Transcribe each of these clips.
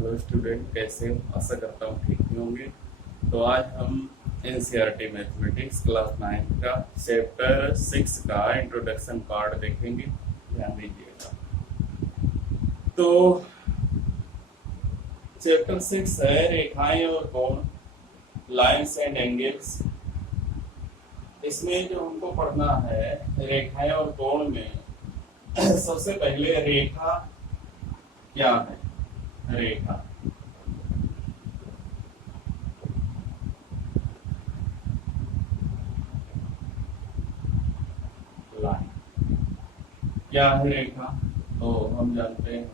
Hello student, कैसे हो? आशा करता हूँ ठीक ही होंगे। तो आज हम एनसीईआरटी मैथमेटिक्स क्लास 9 का चैप्टर 6 का इंट्रोडक्शन पार्ट देखेंगे। ध्यान दीजिएगा। तो चैप्टर 6 है रेखाएं और कोण, लाइंस एंड एंगल्स। इसमें जो हमको पढ़ना है रेखाएं और कोण में सबसे पहले रेखा क्या है। रेखा लाइन क्या है? रेखा तो हम जानते हैं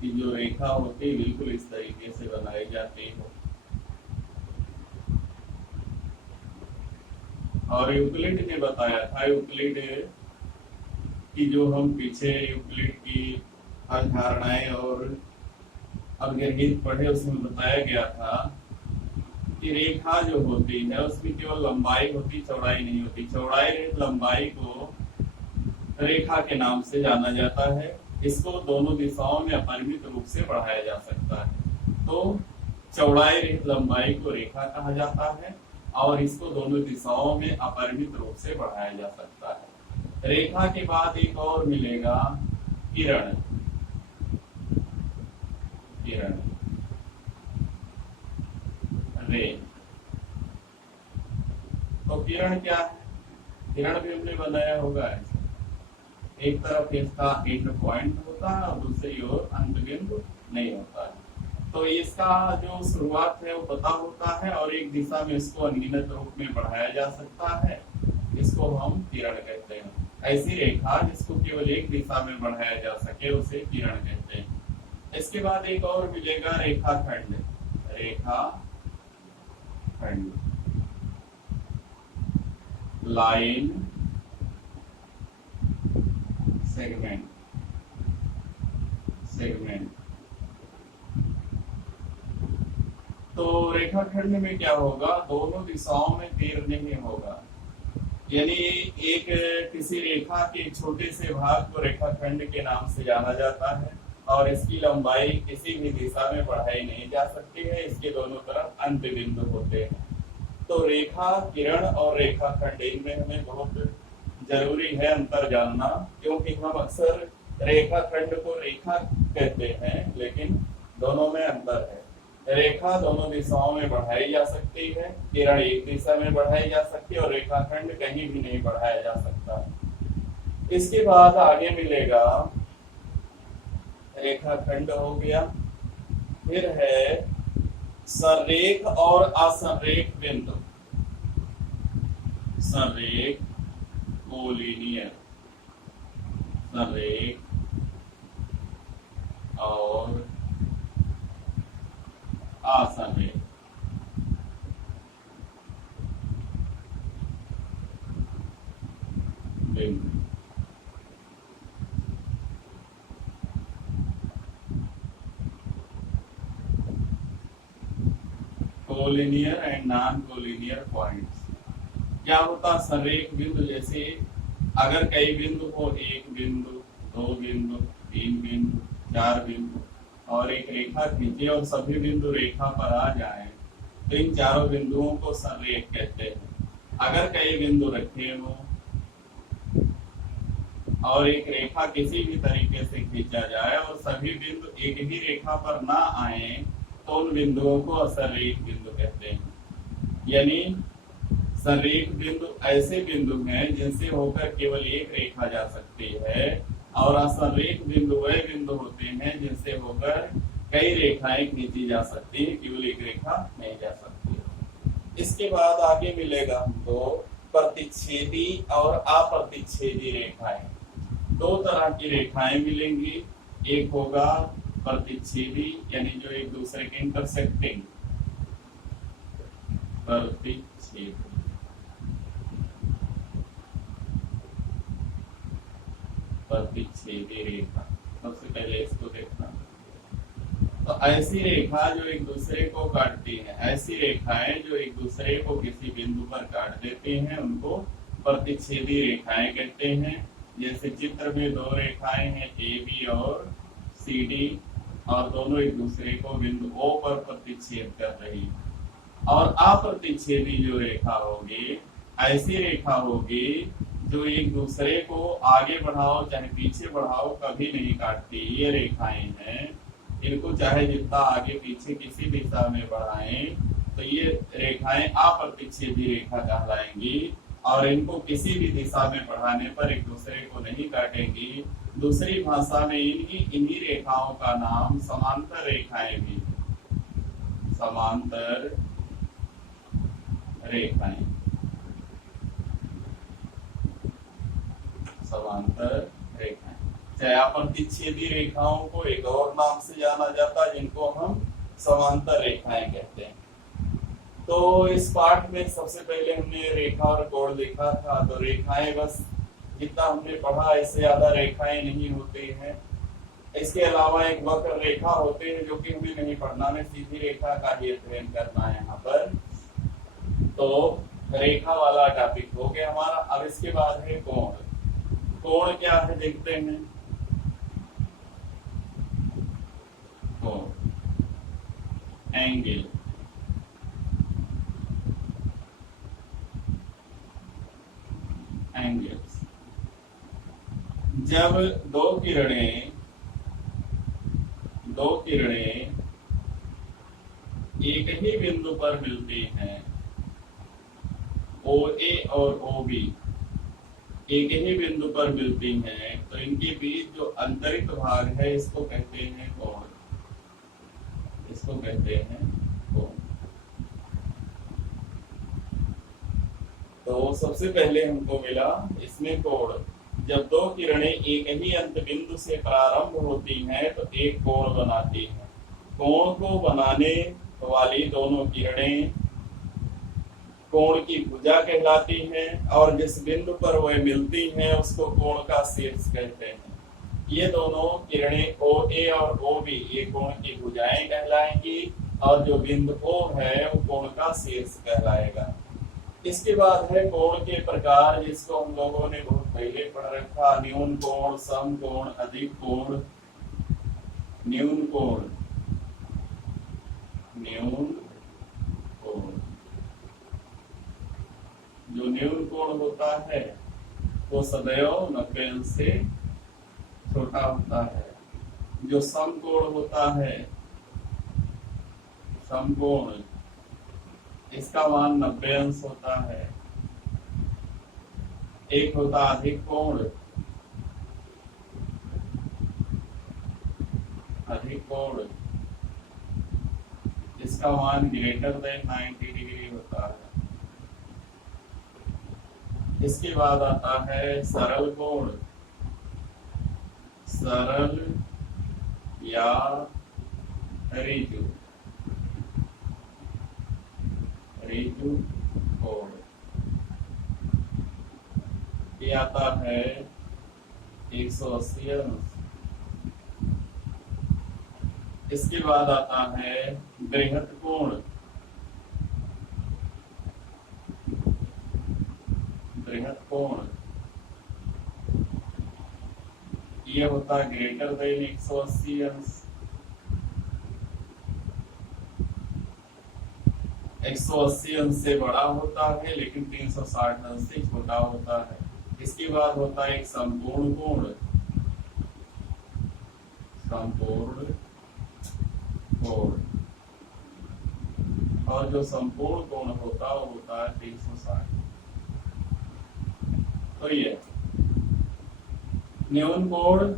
कि जो रेखा होती है बिल्कुल इस तरीके से बनाई जाती है। और यूक्लिड ने बताया था, यूक्लिड की जो हम पीछे यूक्लिड की अवधारणाएं और अवगणित पढ़े, उसमें बताया गया था कि रेखा जो होती है उसमें केवल लंबाई होती, चौड़ाई नहीं होती। चौड़ाई लंबाई को रेखा के नाम से जाना जाता है। इसको दोनों दिशाओं में अपरिमित रूप से बढ़ाया जा सकता है। तो चौड़ाई रहित लंबाई को रेखा कहा जाता है और इसको दोनों दिशाओं में अपरिमित रूप से बढ़ाया जा सकता है। रेखा के बाद एक और मिलेगा, किरण। किरण, रे। तो किरण क्या है? किरण भी हमने बनाया होगा। एक तरफ इसका एंड पॉइंट होता है और दूसरी ओर अंत बिंदु नहीं होता है। तो इसका जो शुरुआत है वो पता होता है और एक दिशा में इसको अनगिनत रूप में बढ़ाया जा सकता है। इसको हम किरण कहते हैं। ऐसी रेखा जिसको केवल एक दिशा में बढ़ाया जा सके उसे किरण कहते हैं। इसके बाद एक और मिलेगा, रेखाखंड। रेखाखंड, लाइन, सेगमेंट। तो रेखाखंड में क्या होगा? दोनों दिशाओं में तीर नहीं होगा। यानी एक किसी रेखा के छोटे से भाग को रेखाखंड के नाम से जाना जाता है और इसकी लंबाई किसी भी दिशा में बढ़ाई नहीं जा सकती है। इसके दोनों तरफ अंत बिंदु होते हैं। तो रेखा, किरण और रेखाखंड, इनमें हमें बहुत जरूरी है अंतर जानना, क्योंकि हम अक्सर रेखाखंड को रेखा कहते हैं लेकिन दोनों में अंतर है। रेखा दोनों दिशाओं में बढ़ाई जा सकती है, किरण एक दिशा में बढ़ाई जा सकती है और रेखाखंड कहीं भी नहीं बढ़ाया जा सकता। इसके बाद आगे मिलेगा, रेखाखंड हो गया, फिर है संरेख और असंरेख बिंदु। संरेख, कोलिनियर, संरेख और असंरेख बिंदु। Collinear and non collinear points. क्या होता? संरेख बिंदु, जैसे अगर कई बिंदु हो, एक बिंदु, दो बिंदु, तीन बिंदु, चार बिंदु, और एक रेखा खींचे और सभी बिंदु रेखा पर आ जाएं, तो इन चारों बिंदुओं को संरेख कहते हैं। अगर कई बिंदु रखे हो और एक रेखा किसी भी तरीके से खींचा जाए और सभी बिंदु एक ही रेखा पर ना आए, तो उन बिंदुओं को असंरेख बिंदु कहते हैं। यानी संरेख बिंदु ऐसे बिंदु हैं जिनसे होकर केवल एक रेखा जा सकती है और असंरेख बिंदु वह बिंदु होते हैं जिनसे होकर कई रेखाएं खींची जा सकती है, केवल एक रेखा नहीं जा सकती। इसके बाद आगे मिलेगा हमको प्रतिच्छेदी और अप्रतिच्छेदी रेखाएं। दो तरह की रेखाएं मिलेंगी। एक होगा प्रतिच्छेदी, यानी जो एक दूसरे के इंटरसेक्टिंग, प्रतिच्छेदी। प्रतिच्छेदी रेखा, सबसे पहले इसको देखना। तो ऐसी रेखा जो एक दूसरे को काटती है, ऐसी रेखाएं जो एक दूसरे को किसी बिंदु पर काट देती हैं, उनको प्रतिच्छेदी रेखाएं कहते हैं। जैसे चित्र में दो रेखाएं हैं, ए बी और सी डी, और दोनों एक दूसरे को बिंदु O पर प्रतिच्छेद कर रही है। और अप्रतिच्छेदी जो रेखा होगी, ऐसी रेखा होगी जो एक दूसरे को आगे बढ़ाओ चाहे पीछे बढ़ाओ कभी नहीं काटती। ये रेखाएं हैं, इनको चाहे जितना आगे पीछे किसी दिशा में बढ़ाएं तो ये रेखाएं अप्रतिच्छेदी रेखा कहलाएंगी और इनको किसी भी दिशा में बढ़ाने पर एक दूसरे को नहीं काटेंगी। दूसरी भाषा में इन्हीं रेखाओं का नाम समांतर रेखाएं भी, समांतर रेखाएं, समांतर रेखाएं। चाहे अप्रतिच्छेदी रेखाओं को एक और नाम से जाना जाता है जिनको हम समांतर रेखाएं कहते हैं। तो इस पाठ में सबसे पहले हमने रेखा और कोण देखा था। तो रेखाएं बस जितना हमने पढ़ा इससे ज्यादा रेखाएं नहीं होती हैं। इसके अलावा एक वक्र रेखा होते हैं जो कि हमें नहीं पढ़ना, हमें सीधी रेखा का ही अध्ययन करना है यहाँ पर। तो रेखा वाला टॉपिक हो गया हमारा। अब इसके बाद है कोण। कोण क्या है देखते हैं। कोण, एंगल। एंगल्स। जब दो किरणें एक ही बिंदु पर मिलती हैं, OA और OB एक ही बिंदु पर मिलती हैं, तो इनके बीच जो अंतरित भाग है इसको कहते हैं कोण। इसको कहते हैं कोण। तो सबसे पहले हमको मिला इसमें कोण। जब दो किरणें एक ही अंत बिंदु से प्रारंभ होती हैं तो एक कोण बनाती हैं। कोण को बनाने वाली दोनों किरणें कोण की भुजा कहलाती हैं और जिस बिंदु पर वह मिलती हैं उसको कोण का शीर्ष कहते हैं। ये दोनों किरणें OA और OB ये कोण की भुजाएं कहलाएंगी और जो बिंदु O है वो कोण का शीर्ष कहलाएगा। इसके बाद है कोण के प्रकार, जिसको हम लोगों ने बहुत पहले पढ़ रखा। न्यून कोण, सम कोण, अधिक कोण। न्यून कोण, न्यून कोण। जो न्यून कोण होता है वो सदैव 90 अंश से छोटा होता है। जो सम कोण होता है, सम कोण, इसका मान 90 अंश होता है। एक होता अधिक कोण, अधिक कोण, इसका मान ग्रेटर देन 90 डिग्री होता है। इसके बाद आता है सरल कोण, सरल या ऋजु, ऋजु कोण। ये आता है 180 अंश। इसके बाद आता है बृहत कोण, बृहत कोण। ये होता है ग्रेटर देन 180 अंश। 180 अंश से बड़ा होता है लेकिन 360 अंश से छोटा होता है। इसके बाद होता है एक संपूर्ण कोण, संपूर्ण कोण। और जो संपूर्ण कोण होता है वो होता है 360। तो ये न्यून कोण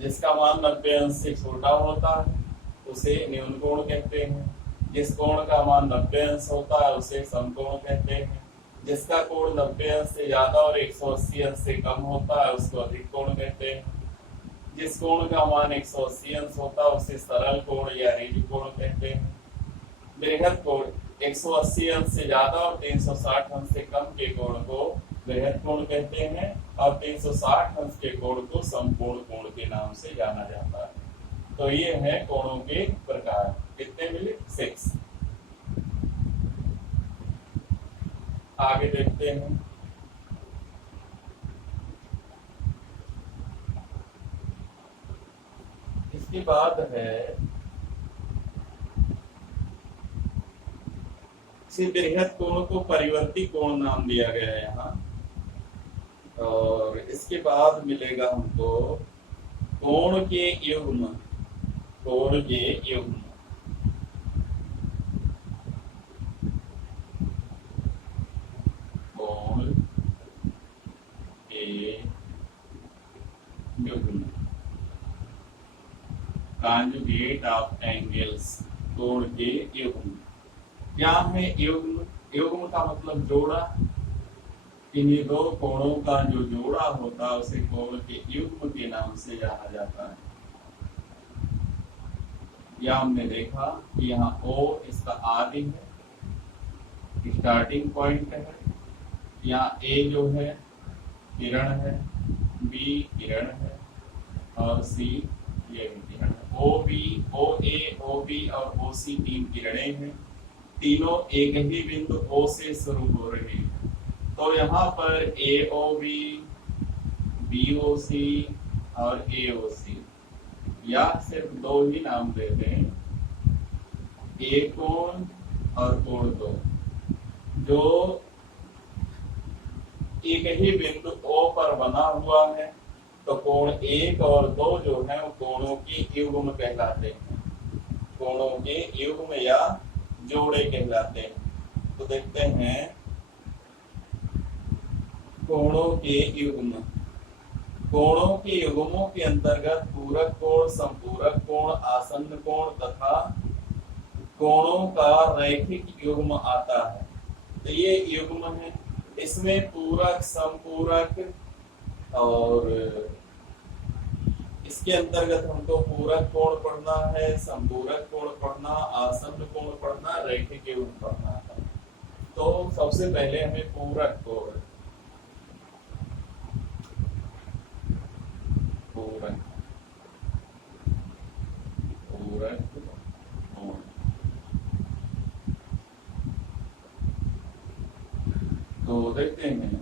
जिसका मान 90 अंश से छोटा होता है उसे न्यून कोण कहते हैं। जिस कोण का मान 90 अंश होता है उसे समकोण कहते हैं। जिसका कोण 90 अंश से ज्यादा और 180 अंश से कम होता है उसको अधिक कोण कहते हैं। जिस कोण का मान 180 अंश होता है उसे सरल कोण या ऋजु कोण कहते हैं। बृहत कोण 180 अंश से ज्यादा और 360 अंश से कम के कोण को बृहत कोण कहते हैं और 360 अंश के कोण को संपूर्ण कोण के नाम से जाना जाता है। तो ये है कोणों के प्रकार। कितने मिले? 6। आगे देखते हैं। इसके बाद है बृहद कोण को परिवर्ती कोण नाम दिया गया है यहाँ। और इसके बाद मिलेगा हमको कोण के युग्म, कोण के युग्म। कोण के युग्म, कॉन्जुगेट ऑफ एंगल्स, कोण के युग्म। क्या है युग्म? युग्म का मतलब जोड़ा। इन्हीं दो कोणों का जो जोड़ा होता है उसे कोण के युग्म के नाम से जाना जाता है। या हमने देखा कि यहाँ O इसका आदि है, स्टार्टिंग पॉइंट है। यहाँ A जो है किरण है, B किरण है और C ये भी किरण है। OB, OA, OB और OC तीन किरणें हैं। तीनों एक ही बिंदु O से शुरू हो रही है। तो यहाँ पर AOB, BOC और AOC, या सिर्फ दो ही नाम देते हैं, A कोण और कोण दो, जो एक ही बिंदु O पर बना हुआ है। तो कोण 1 और 2 जो है वो कोणों के युग्म कहलाते हैं, कोणों के युग्म या जोड़े कहलाते हैं। तो देखते हैं कोणों के युग्म। कोणों के युग्मों के अंतर्गत पूरक कोण, संपूरक कोण, आसन्न कोण तथा कोणों का रैखिक युग्म आता है। तो ये युग्म है, इसमें पूरक, संपूरक और इसके अंतर्गत हमको पूरक कोण पढ़ना है, संपूरक कोण पढ़ना, आसन्न कोण पढ़ना, रैखिक युग्म पढ़ना है। तो सबसे पहले हमें पूरक कोण, पूरक पूरक कोण। तो देखते हैं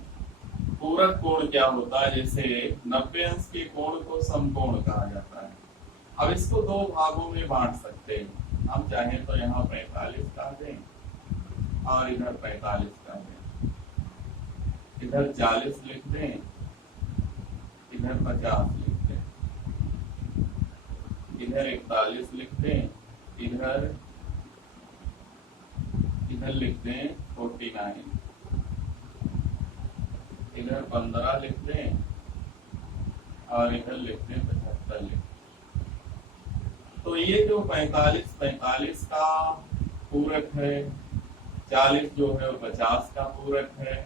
पूरक कोण क्या होता है। जैसे 90 अंश के कोण को समकोण कहा जाता है। अब इसको दो भागों में बांट सकते हैं। हम चाहें तो यहाँ 45 का दें और इधर 45 का दें, इधर 40 लिख दें, इधर 50 लिख दें, इधर 41 लिख दें, इधर लिख दें 49, इधर 15 लिख दें और इधर लिख दें 75 लिख दें। तो ये जो 45 का पूरक है, 40 जो है वो 50 का पूरक है,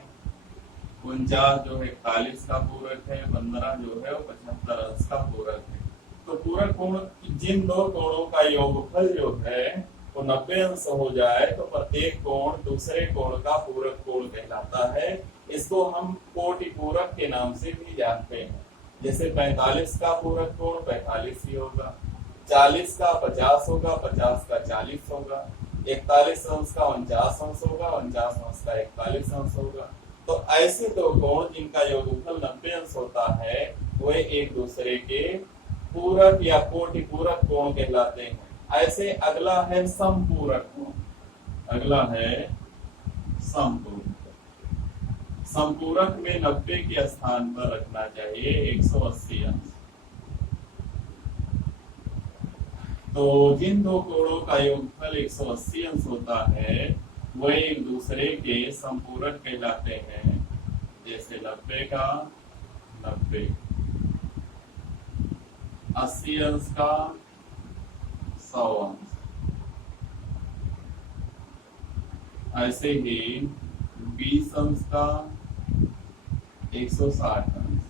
49 जो है 41 का पूरक है, 15 जो है वो 75 अंश का पूरक है। तो पूरक कोण, जिन दो कोणों का योगफल जो है वो 90 अंश हो जाए तो प्रत्येक कोण दूसरे कोण का पूरक कोण कहलाता है। इसको हम कोटि पूरक के नाम से भी जानते हैं। जैसे 45 का पूरक कोण 45 ही होगा, 40 का 50 होगा, 50 का 40 होगा, 41 अंश का 49 अंश होगा, 49 अंश का 41 अंश होगा। तो ऐसे दो कोण जिनका योगफल 90 अंश होता है वे एक दूसरे के पूरक या कोटि पूरक कोण कहलाते हैं। ऐसे अगला है समपूरक कोण, अगला है समपूरक। संपूरक में 90 के स्थान पर रखना चाहिए 180 अंश। तो जिन दो कोणों का योगफल 180 अंश होता है वह एक दूसरे के संपूरक कहलाते हैं। जैसे 90 का 90, 80 अंश का 100 अंश, ऐसे ही 20 अंश का 160 अंश।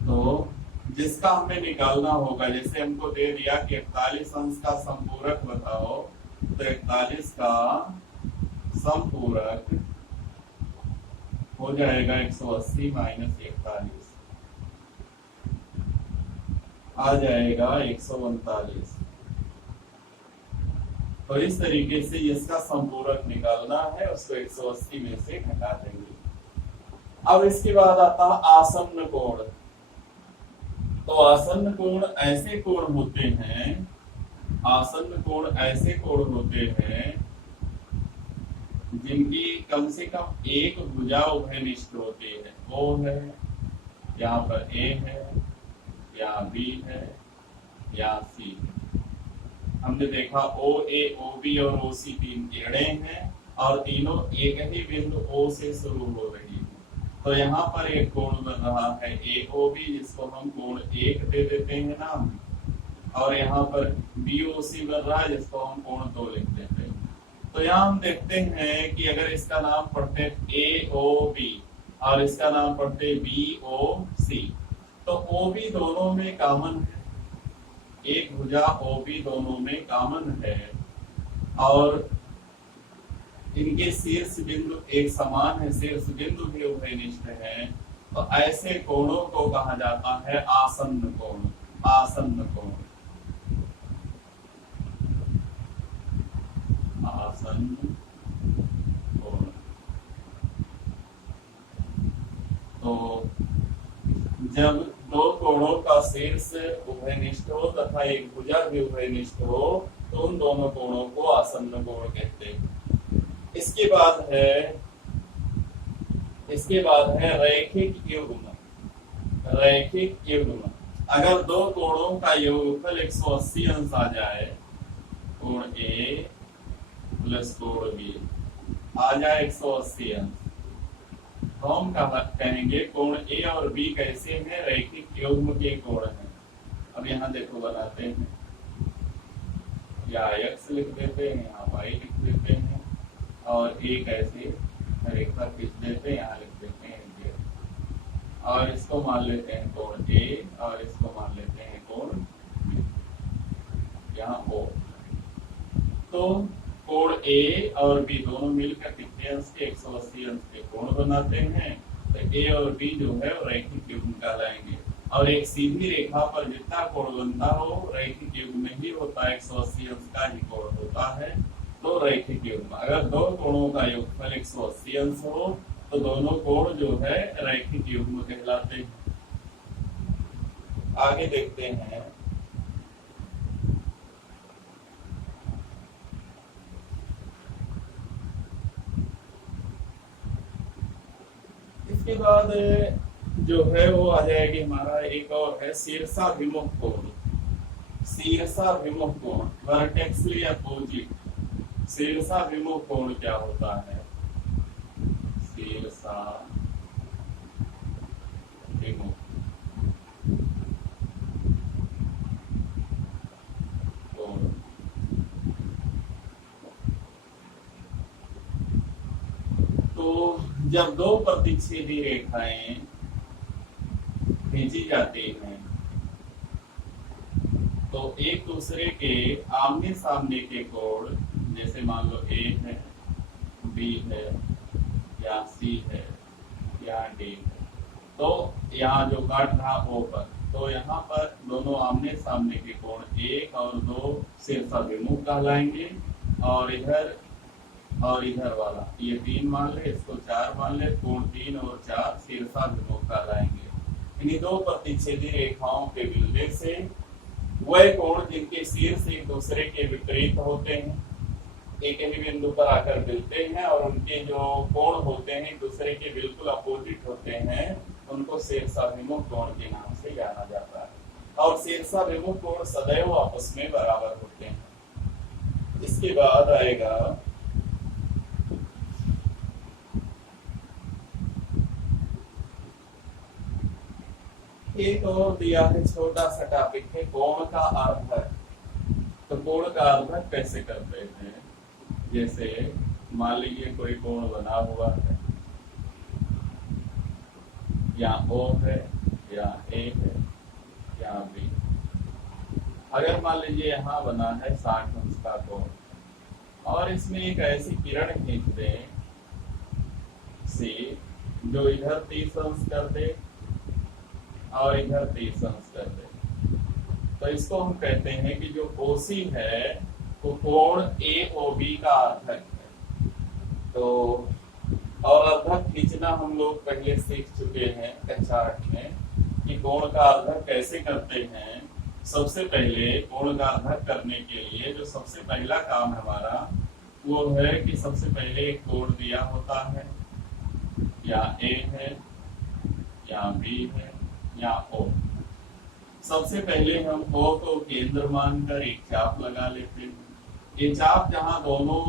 तो जिसका हमें निकालना होगा, जैसे हमको दे दिया कि 41 अंश का संपूरक बताओ, तो 41 का संपूरक हो जाएगा 180 माइनस 41, आ जाएगा 139। तो इस तरीके से इसका संपूरक निकालना है, उसको 180 में से घटा देंगे। अब इसके बाद आता है आसन्न कोण। तो आसन्न कोण ऐसे कोण होते हैं, आसन्न कोण ऐसे कोण होते हैं जिनकी कम से कम एक भुजा उभयनिष्ठ होती है। ओ है, यहाँ पर ए है, यहाँ बी है, यहाँ सी है। हमने देखा ओ ए, ओ बी और ओ सी तीन किरणें हैं और तीनों एक ही बिंदु ओ से शुरू हो रही है। तो यहाँ पर एक कोण बन रहा है ए ओ बी, जिसको हम कोण एक दे देते हैं नाम, और यहाँ पर बी ओ सी बन रहा है जिसको हम कोण दो लिख देते हैं। तो यहाँ हम देखते हैं कि अगर इसका नाम पढ़ते ए ओ बी और इसका नाम पढ़ते बी ओ सी, तो ओ बी दोनों में कॉमन है, एक भुजा ओ बी दोनों में कॉमन है और इनके शीर्ष बिंदु एक समान है, शीर्ष बिंदु भी उभयनिष्ठ है। तो ऐसे कोणों को कहा जाता है आसन्न कोण, आसन्न कोण, आसन्न कोण। तो जब दो कोणों का शीर्ष उभयनिष्ठ हो तथा एक भुजा भी उभयनिष्ठ हो तो उन दोनों कोणों को आसन्न कोण कहते हैं। इसके बाद है रैखिक युग्म, रैखिक युग्म। अगर दो कोणों का योगफल 180 अंश आ जाए, कोण ए प्लस कोण बी आ जाए 180 अंश, तो हम कहेंगे कोण ए और बी कैसे हैं, रैखिक युग्म के कोण हैं। अब यहाँ देखो बनाते हैं, या x लिख देते हैं, यहाँ y लिख देते हैं और एक ऐसे रेखा खींच देते हैं, यहाँ लिख देते हैं और इसको मान लेते हैं कोण ए और इसको मान लेते हैं कोण बी, यहाँ O। तो कोण ए और बी दोनों मिलकर कितने अंश के, 180 अंश के कोण बनाते हैं। तो ए और बी जो है रैखिक युग्म कहलाएंगे और एक सीधी रेखा पर जितना कोण बनता हो रैखिक युग्म में ही होता है, 180 अंश का ही कोण होता है। तो रैखिक युग्म, अगर दो कोणों का योगफल 180 अंश हो तो दोनों कोण जो है रैखिक युग्म कहलाते हैं। आगे देखते हैं, इसके बाद जो है वो आ जाएगी हमारा एक और है शीर्षाभिमुख कोण, शीर्षाभिमुख कोण, वर्टेक्सली अपोजिट। शीर्षाभिमुख कोण क्या होता है, शीर्षाभिमुख कोण। तो जब दो प्रतिच्छेदी रेखाएं खींची जाती हैं तो एक दूसरे के आमने सामने के कोण, जैसे मान लो ए है, बी है, या सी है, या डी है, तो यहाँ जो काट रहा ओ पर, तो यहाँ पर दोनों आमने सामने के कोण 1 और 2 शीर्षाभिमुख कहलाएंगे और इधर वाला ये 3 मान ले, इसको 4 मान ले, कोण 3 और 4 शीर्षाभिमुख कहलाएंगे। इन्हीं दो प्रतिच्छेदी रेखाओं के मिलने से वह कोण जिनके शीर्ष एक दूसरे के विपरीत होते हैं, एक ही बिंदु पर आकर मिलते हैं और उनके जो कोण होते हैं दूसरे के बिल्कुल अपोजिट होते हैं, उनको शीर्षाभिमुख कोण के नाम से जाना जाता है। और शीर्षाभिमुख कोण सदैव आपस में बराबर होते हैं। इसके बाद आएगा एक और दिया है, छोटा सा टॉपिक है कोण का अर्धक। तो कोण का अर्धक कैसे करते हैं, जैसे मान लीजिए कोई कोण बना हुआ है, यहाँ O है, यहाँ A है, यहाँ B। अगर मान लीजिए यहाँ बना है 60 अंश का कोण और इसमें एक ऐसी किरण खींच दें C जो इधर 30 अंश कर दे और इधर 30 अंश कर दे, तो इसको हम कहते हैं कि जो OC है वो कोण AOB का अर्धक है। तो और अर्धक खींचना हम लोग पहले सीख चुके हैं कक्षा 8 में कि कोण का अर्धक कैसे करते हैं। सबसे पहले कोण का अर्धक करने के लिए जो सबसे पहला काम हमारा वो है कि सबसे पहले एक कोण दिया होता है, या ए है या बी है या ओ। सबसे पहले हम ओ को केंद्र मानकर एक चाप लगा लेते हैं। ये चाप जहां दोनों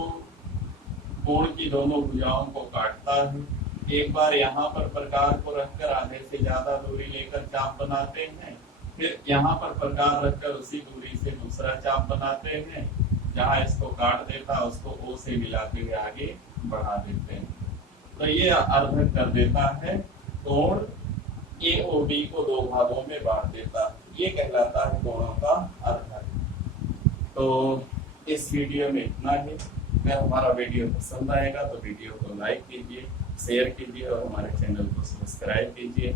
कोण की दोनों भुजाओं को काटता है, एक बार यहाँ पर प्रकार को रखकर आधे से ज्यादा दूरी लेकर चाप बनाते हैं, फिर यहाँ पर प्रकार रखकर उसी दूरी से दूसरा चाप बनाते हैं, जहाँ इसको काट देता उसको ओ से मिलाते हुए आगे बढ़ा देते हैं। तो ये अर्धक कर देता है, कोण ए ओ बी को दो भागों में बांट देता है, ये कहलाता है कोणों का अर्धक। तो इस वीडियो में इतना ही। अगर हमारा वीडियो पसंद आएगा तो वीडियो को लाइक कीजिए, शेयर कीजिए और हमारे चैनल को सब्सक्राइब कीजिए।